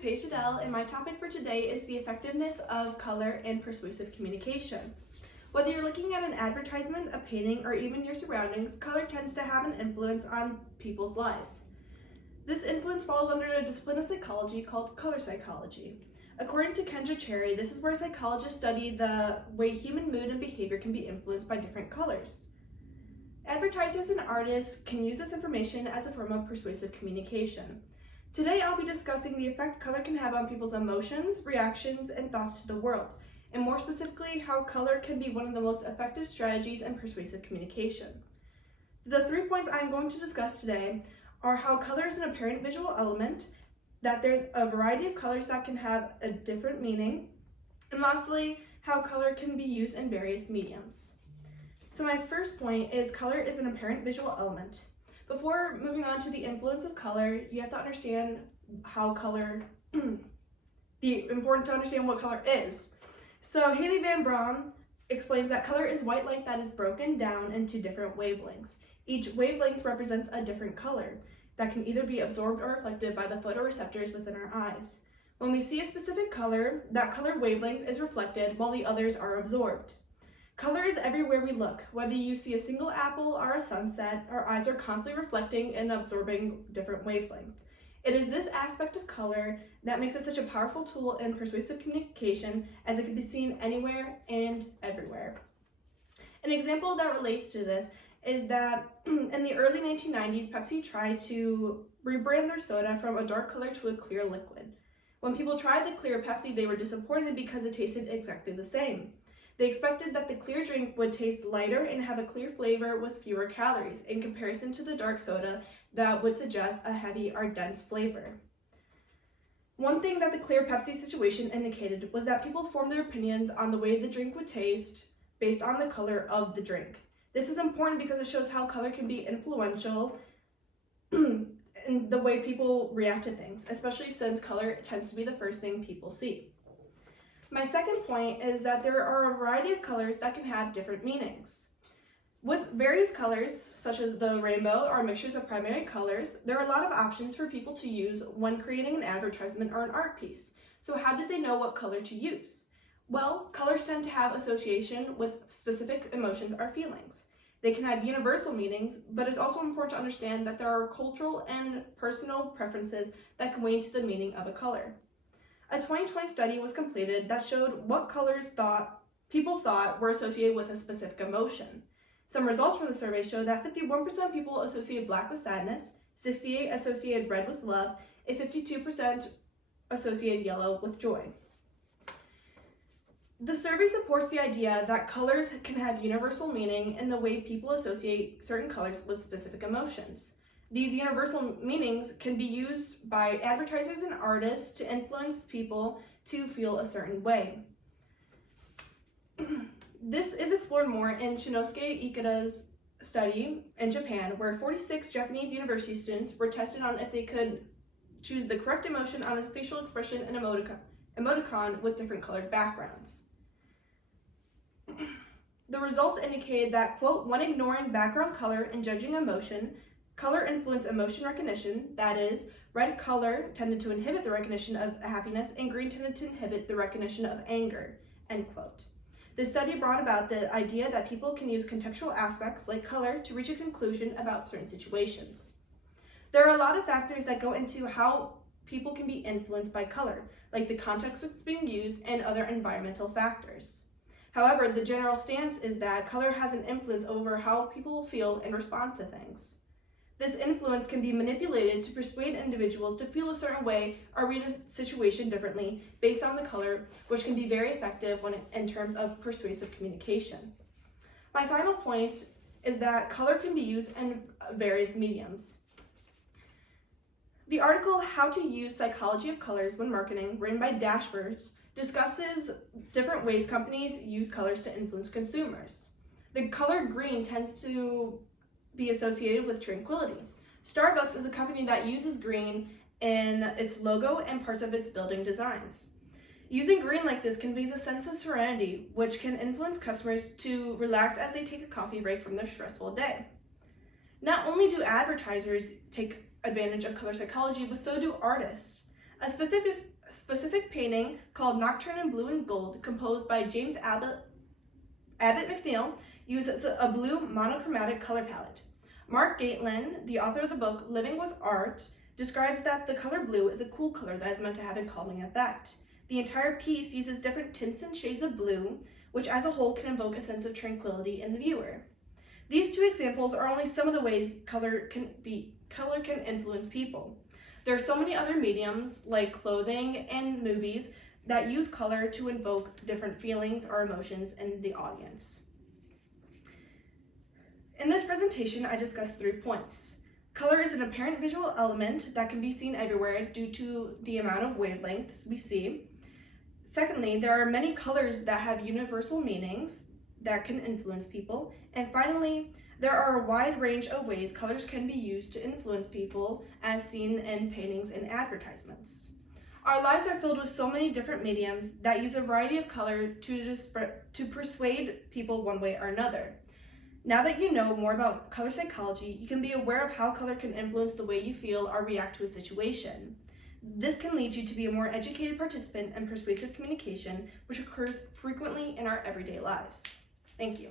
Paige Adele, and my topic for today is the effectiveness of color in persuasive communication. Whether you're looking at an advertisement, a painting, or even your surroundings, color tends to have an influence on people's lives. This influence falls under a discipline of psychology called color psychology. According to Kendra Cherry, this is where psychologists study the way human mood and behavior can be influenced by different colors. Advertisers and artists can use this information as a form of persuasive communication. Today, I'll be discussing the effect color can have on people's emotions, reactions, and thoughts to the world, and more specifically, how color can be one of the most effective strategies in persuasive communication. The 3 points I'm going to discuss today are how color is an apparent visual element, that there's a variety of colors that can have a different meaning, and lastly, how color can be used in various mediums. So my first point is color is an apparent visual element. Before moving on to the influence of color, you have to understand how color, important to understand what color is. So Haley Van Braun explains that color is white light that is broken down into different wavelengths. Each wavelength represents a different color that can either be absorbed or reflected by the photoreceptors within our eyes. When we see a specific color, that color wavelength is reflected while the others are absorbed. Color is everywhere we look. Whether you see a single apple or a sunset, our eyes are constantly reflecting and absorbing different wavelengths. It is this aspect of color that makes it such a powerful tool in persuasive communication, as it can be seen anywhere and everywhere. An example that relates to this is that in the early 1990s, Pepsi tried to rebrand their soda from a dark color to a clear liquid. When people tried the clear Pepsi, they were disappointed because it tasted exactly the same. They expected that the clear drink would taste lighter and have a clear flavor with fewer calories in comparison to the dark soda that would suggest a heavy or dense flavor. One thing that the clear Pepsi situation indicated was that people formed their opinions on the way the drink would taste based on the color of the drink. This is important because it shows how color can be influential in the way people react to things, especially since color tends to be the first thing people see. My second point is that there are a variety of colors that can have different meanings. With various colors, such as the rainbow or mixtures of primary colors, there are a lot of options for people to use when creating an advertisement or an art piece. So how did they know what color to use? Well, colors tend to have association with specific emotions or feelings. They can have universal meanings, but it's also important to understand that there are cultural and personal preferences that can weigh into the meaning of a color. A 2020 study was completed that showed what colors people thought were associated with a specific emotion. Some results from the survey show that 51% of people associated black with sadness, 68% associated red with love, and 52% associated yellow with joy. The survey supports the idea that colors can have universal meaning in the way people associate certain colors with specific emotions. These universal meanings can be used by advertisers and artists to influence people to feel a certain way. This is explored more in Shinosuke Ikeda's study in Japan, where 46 Japanese university students were tested on if they could choose the correct emotion on a facial expression and emoticon with different colored backgrounds. The results indicated that, quote, when ignoring background color and judging emotion, color influenced emotion recognition, that is, red color tended to inhibit the recognition of happiness and green tended to inhibit the recognition of anger, end quote. This study brought about the idea that people can use contextual aspects like color to reach a conclusion about certain situations. There are a lot of factors that go into how people can be influenced by color, like the context it's being used and other environmental factors. However, the general stance is that color has an influence over how people feel and respond to things. This influence can be manipulated to persuade individuals to feel a certain way or read a situation differently based on the color, which can be very effective in terms of persuasive communication. My final point is that color can be used in various mediums. The article How to Use Psychology of Colors When Marketing, written by Dashwords, discusses different ways companies use colors to influence consumers. The color green tends to be associated with tranquility. Starbucks is a company that uses green in its logo and parts of its building designs. Using green like this conveys a sense of serenity, which can influence customers to relax as they take a coffee break from their stressful day. Not only do advertisers take advantage of color psychology, but so do artists. A specific specific painting called Nocturne in Blue and Gold, composed by James Abbott McNeill, uses a blue monochromatic color palette. Mark Gatilan, the author of the book Living with Art, describes that the color blue is a cool color that is meant to have a calming effect. The entire piece uses different tints and shades of blue, which as a whole can invoke a sense of tranquility in the viewer. These two examples are only some of the ways color can influence people. There are so many other mediums like clothing and movies that use color to invoke different feelings or emotions in the audience. In this presentation, I discussed 3 points. Color is an apparent visual element that can be seen everywhere due to the amount of wavelengths we see. Secondly, there are many colors that have universal meanings that can influence people. And finally, there are a wide range of ways colors can be used to influence people, as seen in paintings and advertisements. Our lives are filled with so many different mediums that use a variety of color to persuade people one way or another. Now that you know more about color psychology, you can be aware of how color can influence the way you feel or react to a situation. This can lead you to be a more educated participant in persuasive communication, which occurs frequently in our everyday lives. Thank you.